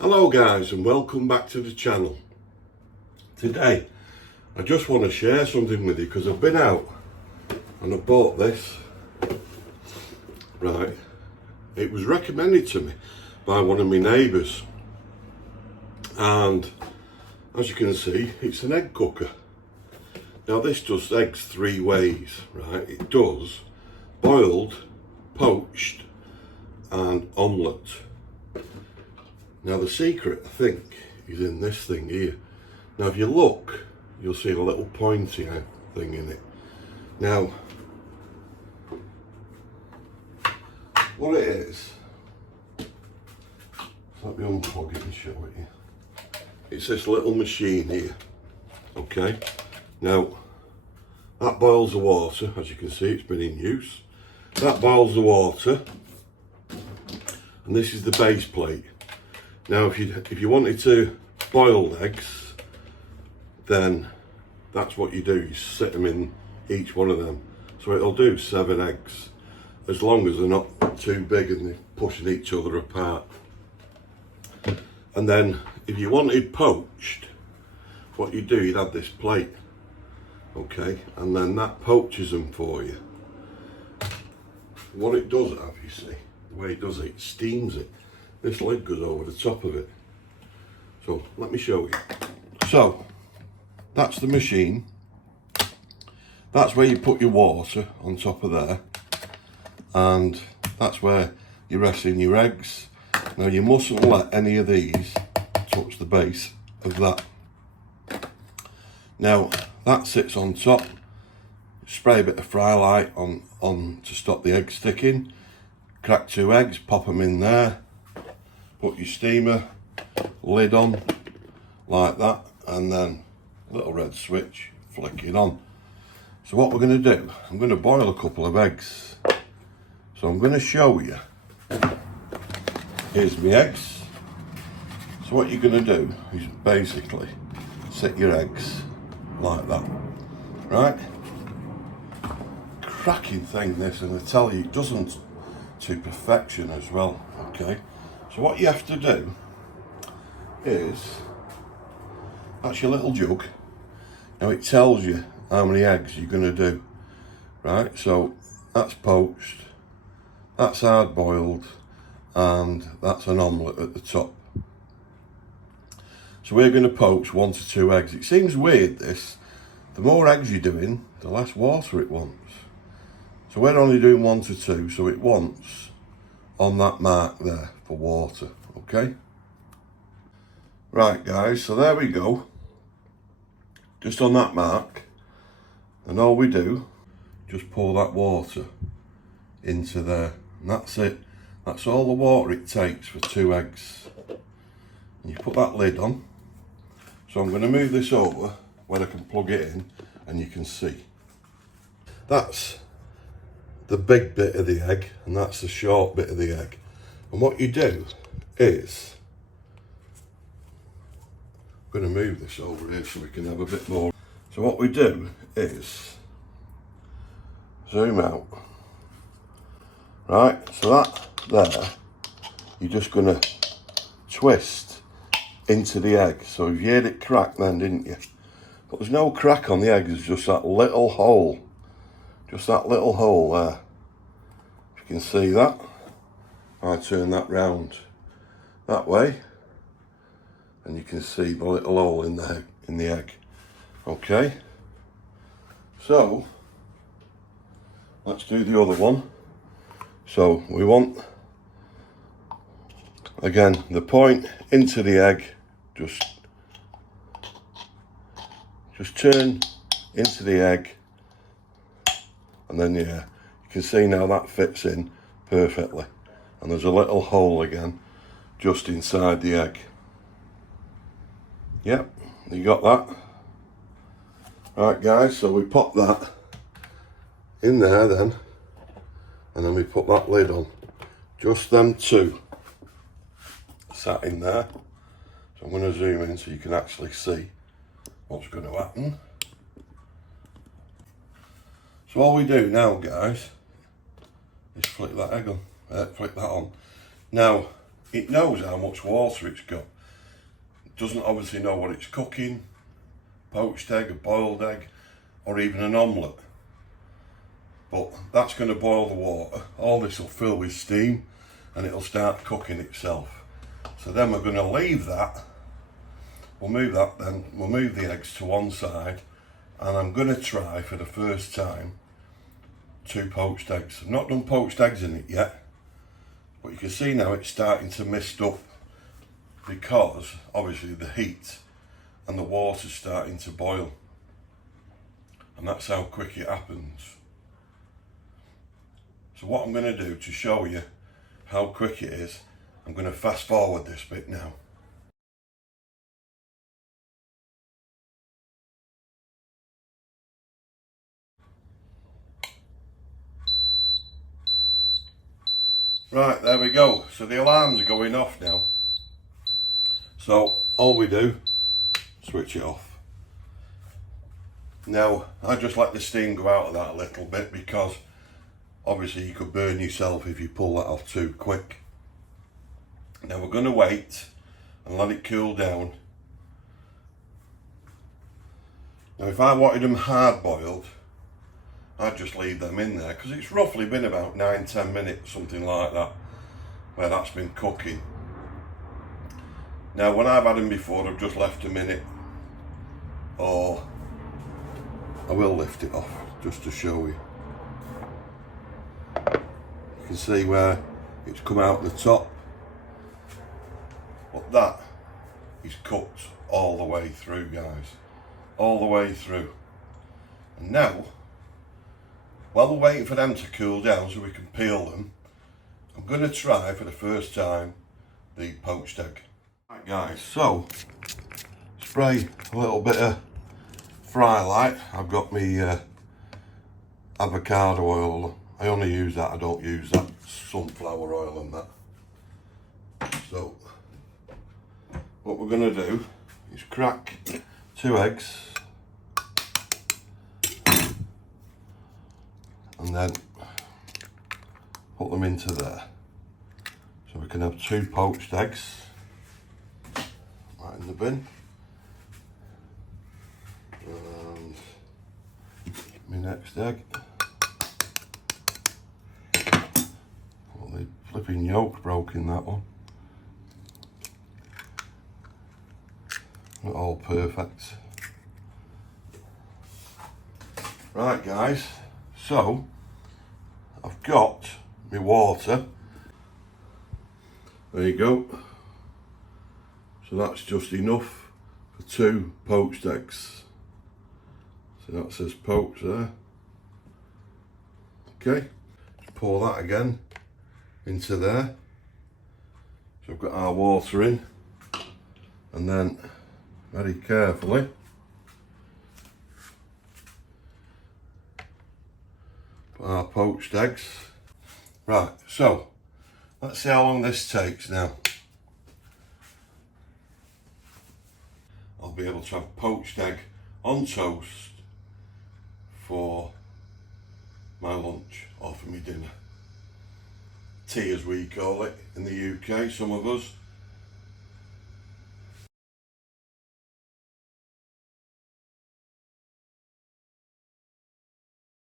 Hello guys, and welcome back to the channel. Today I just want to share something with you because I've been out and I bought this. Right, it was recommended to me by one of my neighbours, and as you can see, it's an egg cooker. Now this does eggs three ways, right? It does boiled, poached and omelette. Now the secret, I think, is in this thing here. Now if you look, you'll see a little pointy thing in it. Now, what it is, let me unplug it and show it you. It's this little machine here, okay? Now, that boils the water, as you can see, it's been in use. That boils the water, and this is the base plate. Now if you wanted to boil eggs, then that's what you do, you sit them in each one of them. So it'll do 7 eggs, as long as they're not too big and they're pushing each other apart. And then if you wanted poached, what you do, you'd have this plate, okay, and then that poaches them for you. What it does have, you see, the way it does it, it steams it. This lid goes over the top of it. So let me show you. So that's the machine. That's where you put your water on top of there, and that's where you're resting your eggs. Now you mustn't let any of these touch the base of that. Now that sits on top. Spray a bit of fry light on to stop the egg sticking. Crack 2 eggs, pop them in there. Put your steamer lid on like that, and then little red switch, flick it on. So what we're going to do, I'm going to boil a couple of eggs. So I'm going to show you. Here's my eggs. So what you're going to do is basically set your eggs like that, right? Cracking thing this, and I tell you, it doesn't to perfection as well, okay? So what you have to do is, that's your little jug. Now it tells you how many eggs you're going to do, right? So that's poached, that's hard boiled, and that's an omelette at the top. So we're going to poach 1 to 2 eggs. It seems weird this, the more eggs you're doing, the less water it wants. So we're only doing 1 to 2, so it wants on that mark there for water, okay? Right guys, so there we go, just on that mark, and all we do, just pour that water into there, and that's it. That's all the water it takes for 2 eggs. And you put that lid on. So I'm going to move this over where I can plug it in and you can see. That's the big bit of the egg, and that's the short bit of the egg. And what you do is, I'm going to move this over here so we can have a bit more. So what we do is zoom out, right? So that there, you're just going to twist into the egg. So you heard it crack then, didn't you? But there's no crack on the egg, there's just that little hole. Just that little hole there. If you can see that, I turn that round that way, and you can see the little hole in the egg. Okay, so let's do the other one. So we want, again, the point into the egg, just turn into the egg. And then yeah, you can see now that fits in perfectly. And there's a little hole again, just inside the egg. Yep, you got that. Right guys, so we pop that in there then, and then we put that lid on. Just them 2 sat in there. So I'm going to zoom in so you can actually see what's going to happen. So all we do now, guys, is flick that egg on, flick that on. Now, it knows how much water it's got. It doesn't obviously know what it's cooking, poached egg, a boiled egg, or even an omelette. But that's going to boil the water. All this will fill with steam and it'll start cooking itself. So then we're going to leave that. We'll move that then. We'll move the eggs to one side, and I'm going to try for the first time 2 poached eggs. I've not done poached eggs in it yet, but you can see now it's starting to mist up because obviously the heat and the water's starting to boil, and that's how quick it happens. So what I'm going to do to show you how quick it is, I'm going to fast forward this bit now. Right, there we go. So the alarms are going off now. So all we do, switch it off. Now, I just let the steam go out of that a little bit because obviously you could burn yourself if you pull that off too quick. Now we're going to wait and let it cool down. Now if I wanted them hard boiled, I'd just leave them in there because it's roughly been about 9-10 minutes, something like that, where that's been cooking. Now when I've had them before, I've just left a minute, or I will lift it off just to show you. You can see where it's come out the top, but that is cooked all the way through, guys, all the way through. And now, while we're waiting for them to cool down so we can peel them, I'm going to try for the first time the poached egg. Right guys, so spray a little bit of fry light. I've got my avocado oil. I only use that, I don't use that sunflower oil and that. So what we're going to do is crack 2 eggs. And then put them into there. So we can have 2 poached eggs right in the bin. And my next egg. Well, the flipping yolk broke in that one. Not all perfect. Right guys, so I've got my water. There you go. So that's just enough for 2 poached eggs. So that says poached there. Okay, just pour that again into there. So I've got our water in, and then very carefully put our poached eggs. Right, so let's see how long this takes now. I'll be able to have poached egg on toast for my lunch or for my dinner. Tea as we call it in the UK, some of us.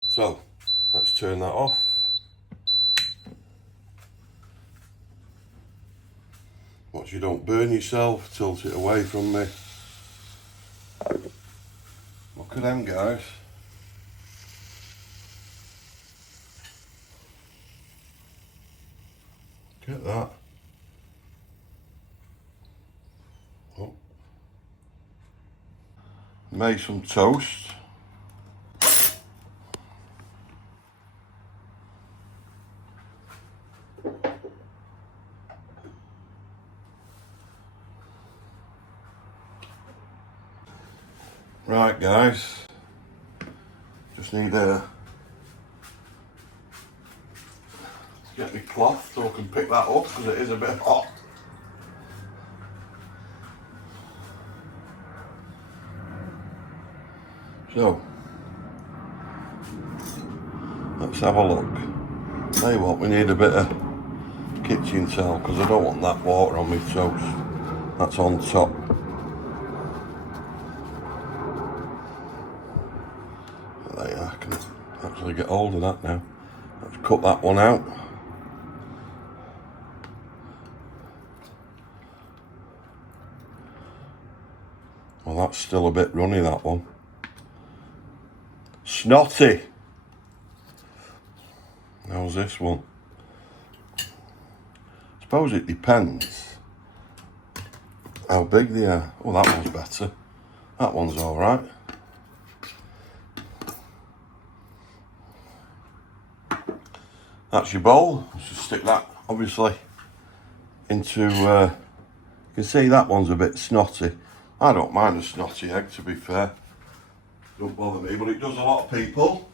So let's turn that off. Watch you don't burn yourself, tilt it away from me. Look at them guys. Look at that. Oh. Made some toast. Right guys, just need to get my cloth so I can pick that up because it is a bit hot. So, let's have a look. Tell you what, we need a bit of kitchen towel because I don't want that water on my toast. That's on top. There you are, I can actually get hold of that now. Let's cut that one out. Well, that's still a bit runny, that one. Snotty. How's this one? I suppose it depends how big they are. Oh, that one's better. That one's all right. That's your bowl. Let's just stick that, obviously, into, you can see that one's a bit snotty. I don't mind a snotty egg, to be fair. Don't bother me, but it does a lot of people.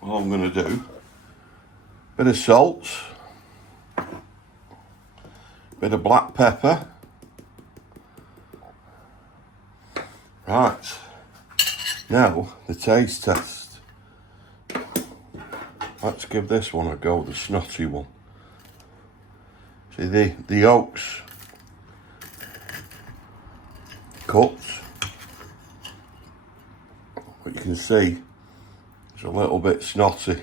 What I'm going to do, bit of salt, bit of black pepper. Right, now the taste test. Let's give this one a go, the snotty one. See the yolks cut, but you can see it's a little bit snotty.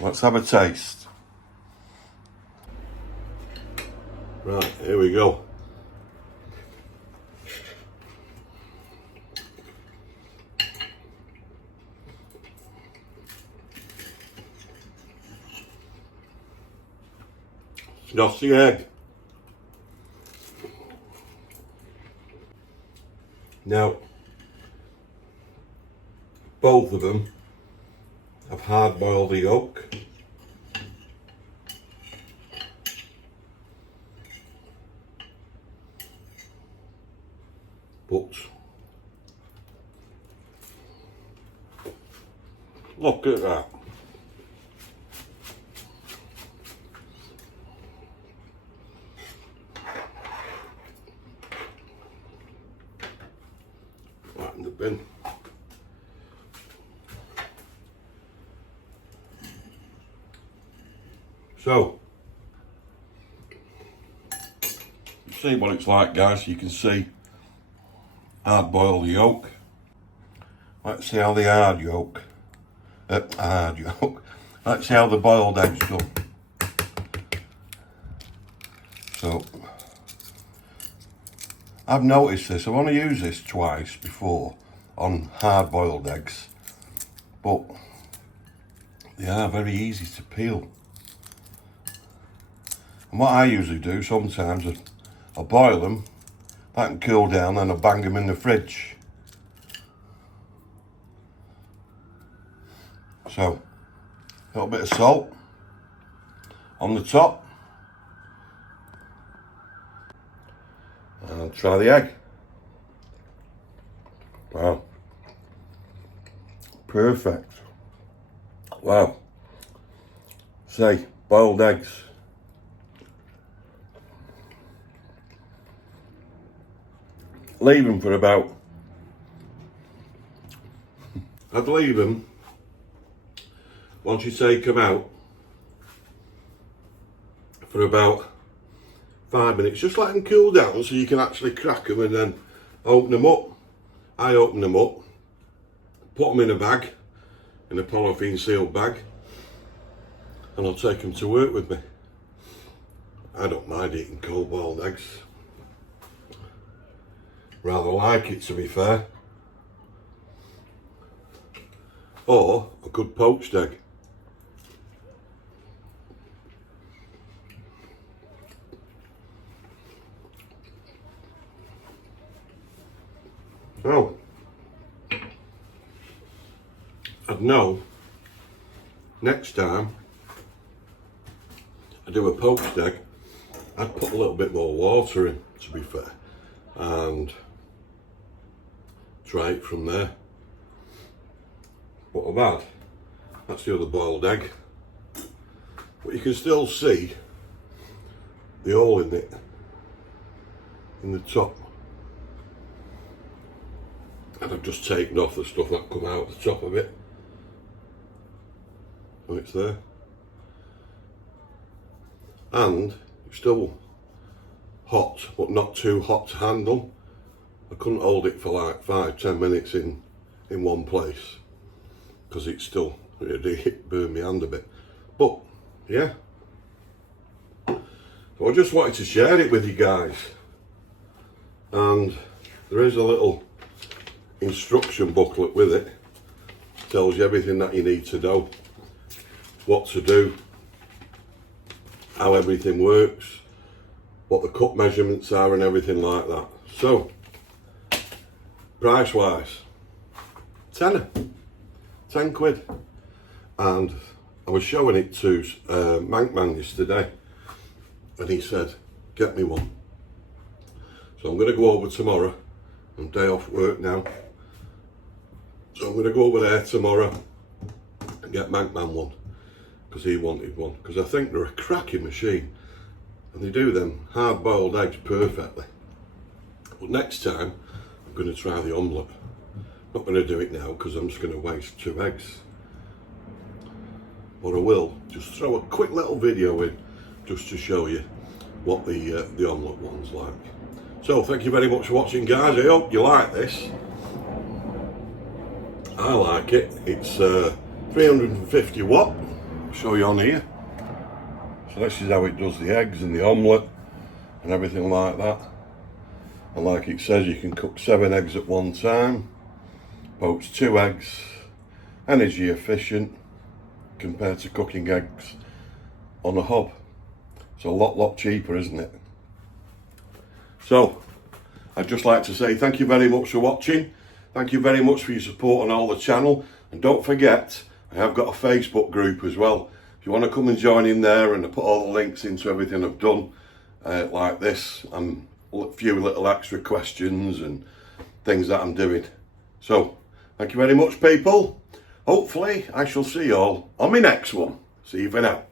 Let's have a taste. Right, here we go. Snotty egg. Now, both of them have hard boiled the yolk. But look at that. Right in the bin. So, you see what it's like, guys. You can see hard boil the yolk. Let's see how the hard yolk. Let's see how the boiled egg's done. So, I've noticed this. I've only used this twice before on hard boiled eggs, but they are very easy to peel. And what I usually do sometimes is I'll boil them, that can cool down, then I'll bang them in the fridge. So, a little bit of salt on the top. And try the egg. Wow. Perfect. Wow. Say, boiled eggs. Leave them for about, I'd leave them, once you take them out, for about 5 minutes. Just let them cool down so you can actually crack them and then open them up. I open them up, put them in a bag, in a polythene sealed bag, and I'll take them to work with me. I don't mind eating cold boiled eggs. Rather like it, to be fair. Or a good poached egg. So, I'd know next time I do a poached egg, I'd put a little bit more water in, to be fair, and try it from there. What I've had, that's the other boiled egg, but you can still see the hole in it, in the top. And I've just taken off the stuff that come out the top of it. when it's there. And it's still hot, but not too hot to handle. I couldn't hold it for like 5-10 minutes in one place because it burned my hand a bit. But yeah, so I just wanted to share it with you guys. And there is a little instruction booklet with it. Tells you everything that you need to know, what to do, how everything works, what the cut measurements are and everything like that. So, price wise, 10 quid. And I was showing it to Mankman yesterday and he said, get me one. So I'm going to go over tomorrow. I'm day off work now. So I'm going to go over there tomorrow and get Mankman one because he wanted one. Because I think they're a cracking machine and they do them hard-boiled eggs perfectly. But next time I'm going to try the omelette. Not going to do it now because I'm just going to waste 2 eggs. But I will just throw a quick little video in just to show you what the omelette one's like. So thank you very much for watching, guys. I hope you like this. I like it. It's 350 watt. I'll show you on here. So this is how it does the eggs and the omelette and everything like that. And like it says, you can cook 7 eggs at one time. Poach 2 eggs. Energy efficient compared to cooking eggs on a hob. It's a lot cheaper, isn't it? So, I'd just like to say thank you very much for watching. Thank you very much for your support on all the channel. And don't forget, I have got a Facebook group as well. If you want to come and join in there, and I put all the links into everything I've done, like this, and a few little extra questions and things that I'm doing. So, thank you very much, people. Hopefully, I shall see you all on my next one. See you for now.